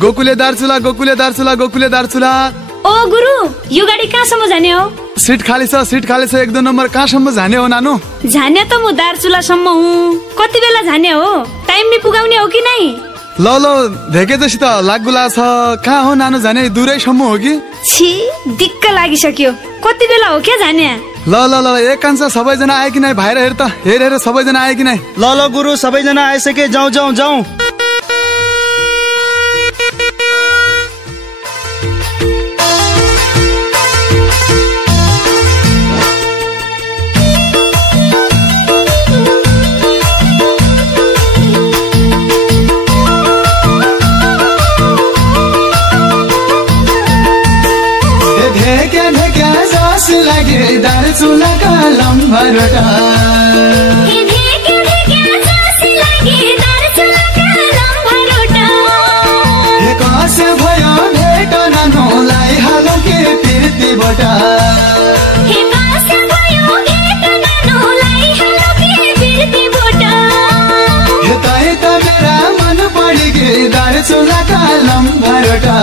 गोकुले दार्चुला गोकुले दार्चुला गोकुले दार्चुला। ओ गुरु, यो गाडी कहाँसम्म जाने हो? सीट खाली छ 1-2 नम्बर। कहाँसम्म जाने हो नानु? जाने त म दार्चुलासम्म हुँ। कति बेला जाने हो? टाइमले पुगाउने हो कि नै? ल धेके जसी त लागुला छ। कहाँ हो नानु जाने? दूरैसम्म हो कि? छी, दिक्क लागिसक्यो। कति बेला हो के जाने? ल एकांश सबैजना आए कि नै? भाइर हेर त, हेर सबैजना आए कि नै? ल गुरु, सबैजना आइसके। जाऊ। लागे दार्चुला का लम्बरटा कसे भयो भेट नानुलाई हालो के पिर्तीबटा तै त मेरा मन पड़ी गे दार्चुला का लम्बरटा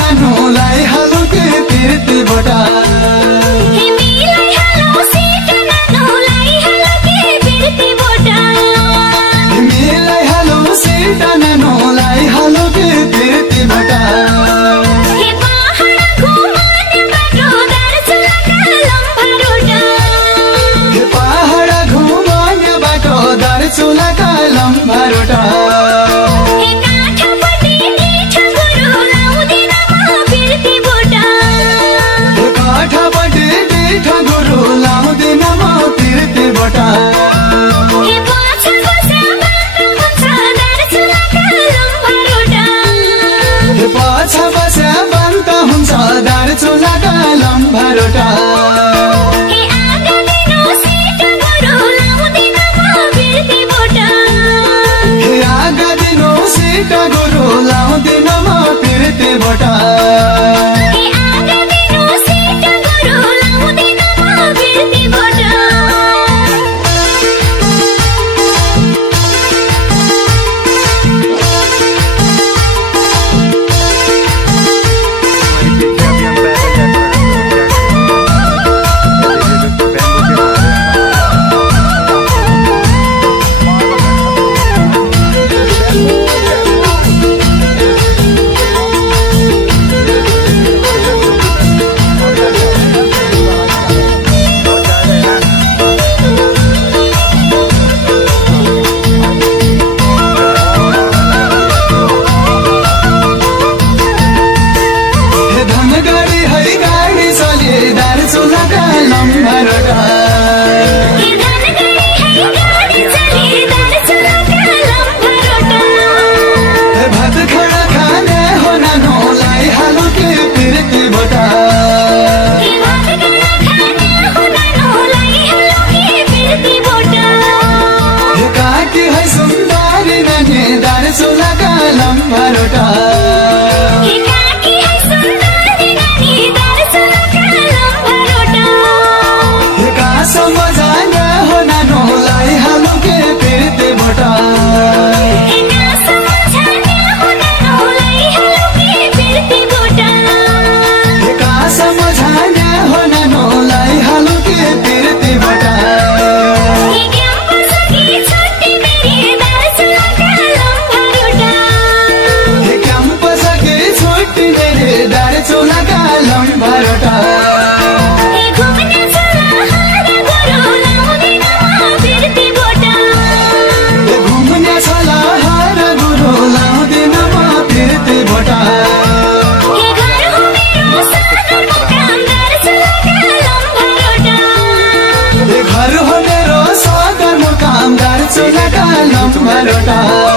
नानुलाई हालो के पिर्तीबटा दार्चुला का लम्बरटा